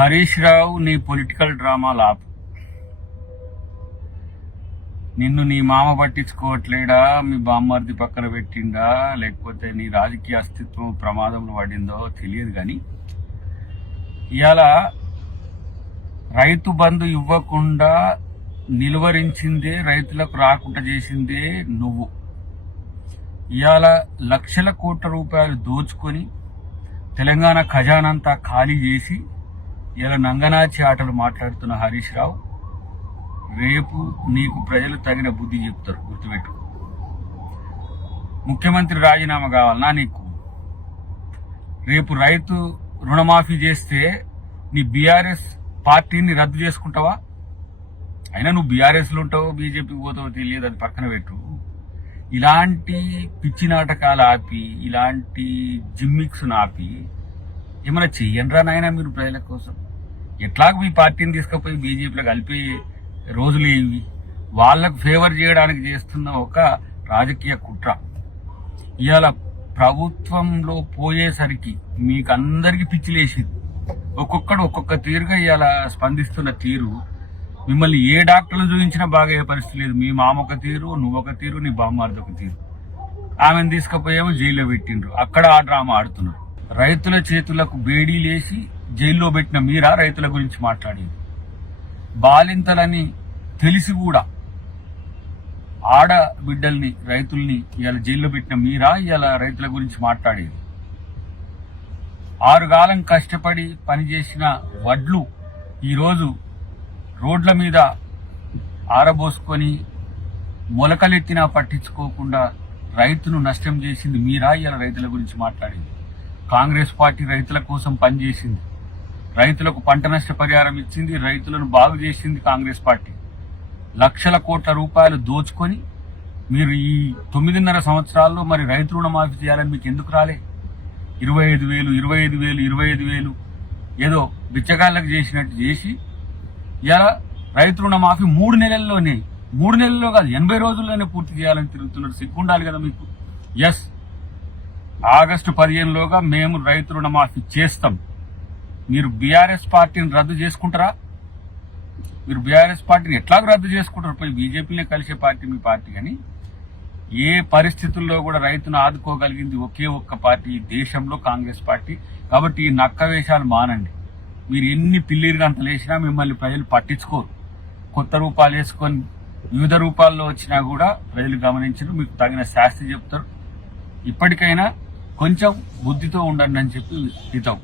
హరీష్ రావు, నీ పొలిటికల్ డ్రామాలు ఆపు. నిన్ను నీ మామ పట్టించుకోవట్లేడా, మీ బామ్మర్ది పక్కన పెట్టిండా, లేకపోతే నీ రాజకీయ అస్తిత్వం ప్రమాదంలో పడిందో తెలియదు. కానీ ఇవాళ రైతు బంధు ఇవ్వకుండా నిలువరించిందే, రైతులకు రాకుండా చేసిందే నువ్వు. ఇవాళ లక్షల కోట్ల రూపాయలు దోచుకొని తెలంగాణ ఖజానంతా ఖాళీ చేసి ఇలా నంగనాచి ఆటలు మాట్లాడుతున్న హరీష్ రావు, రేపు నీకు ప్రజలు తగిన బుద్ధి చెప్తారు, గుర్తుపెట్టు. ముఖ్యమంత్రి రాజీనామా కావాలన్నా నీకు? రేపు రైతు రుణమాఫీ చేస్తే నీ బీఆర్ఎస్ పార్టీని రద్దు చేసుకుంటావా? అయినా నువ్వు బీఆర్ఎస్లో ఉంటావో బీజేపీకి పోతావో తెలియదు, అది పక్కన పెట్టు. ఇలాంటి పిచ్చి నాటకాలు ఆపి, ఇలాంటి జిమ్మిక్స్ ఆపి ఏమైనా చెయ్యండిరా నాయన మీరు ప్రజల కోసం. ఎట్లాగ మీ పార్టీని తీసుకుపోయి బీజేపీలో కలిపి రోజులు ఇవి వాళ్ళకు ఫేవర్ చేయడానికి చేస్తున్న ఒక రాజకీయ కుట్ర. ఇవాళ ప్రభుత్వంలో పోయేసరికి మీకు అందరికీ పిచ్చిలేసింది. ఒక్కొక్కడు ఒక్కొక్క తీరుగా ఇవాళ స్పందిస్తున్న తీరు మిమ్మల్ని ఏ డాక్టర్లు చూపించినా బాగా ఏ పరిస్థితి లేదు. మీ మామ ఒక తీరు, నువ్వొక తీరు, నీ బామ్మారిది ఒక తీరు. ఆమెను తీసుకుపోయేమో జైల్లో పెట్టిండ్రు, అక్కడ ఆ డ్రామా ఆడుతున్నారు. రైతుల చేతులకు బేడీలేసి జైల్లో పెట్టిన మీరా రైతుల గురించి మాట్లాడేది? బాలింతలని తెలిసి కూడా ఆడబిడ్డల్ని, రైతుల్ని ఇవాళ జైల్లో పెట్టిన మీరా ఇవాళ రైతుల గురించి మాట్లాడేది? 6 కాలం కష్టపడి పనిచేసిన వడ్లు ఈరోజు రోడ్ల మీద ఆరబోసుకొని మొలకలెత్తినా పట్టించుకోకుండా రైతును నష్టం చేసింది మీరా ఇవాళ రైతుల గురించి మాట్లాడింది? కాంగ్రెస్ పార్టీ రైతుల కోసం పనిచేసింది, రైతులకు పంట నష్ట పరిహారం ఇచ్చింది, రైతులను బాగు చేసింది కాంగ్రెస్ పార్టీ. లక్షల కోట్ల రూపాయలు దోచుకొని మీరు ఈ 9.5 సంవత్సరాల్లో మరి రైతు రుణమాఫీ చేయాలని మీకు ఎందుకు రాలే? 25,000 ఏదో బిచ్చగాళ్ళకు చేసినట్టు చేసి ఇలా రైతు రుణమాఫీ 3 నెలల్లోనే, 3 నెలల్లో కాదు 80 రోజుల్లోనే పూర్తి చేయాలని తిరుగుతున్నారు. సిగ్గుండాలి కదా మీకు. ఎస్, ఆగస్టు 15లోగా మేము రైతు రుణమాఫీ చేస్తాం. మీరు బీఆర్ఎస్ పార్టీని రద్దు చేసుకుంటారా? మీరు బీఆర్ఎస్ పార్టీని ఎట్లాగ రద్దు చేసుకుంటారు? పోయి బీజేపీనే కలిసే పార్టీ మీ పార్టీ. కానీ ఏ పరిస్థితుల్లో కూడా రైతును ఆదుకోగలిగింది ఒకే ఒక్క పార్టీ ఈ దేశంలో, కాంగ్రెస్ పార్టీ. కాబట్టి ఈ నక్క వేషాలు మానండి. మీరు ఎన్ని పిల్లిరి గంటలు వేసినా మిమ్మల్ని ప్రజలు పట్టించుకోరు. కొత్త రూపాలు వేసుకొని వివిధ రూపాల్లో వచ్చినా కూడా ప్రజలు గమనించరు, మీకు తగిన శాస్తి చెప్తారు. ఇప్పటికైనా కొంచెం బుద్ధితో ఉండండి అని చెప్పి హితవు.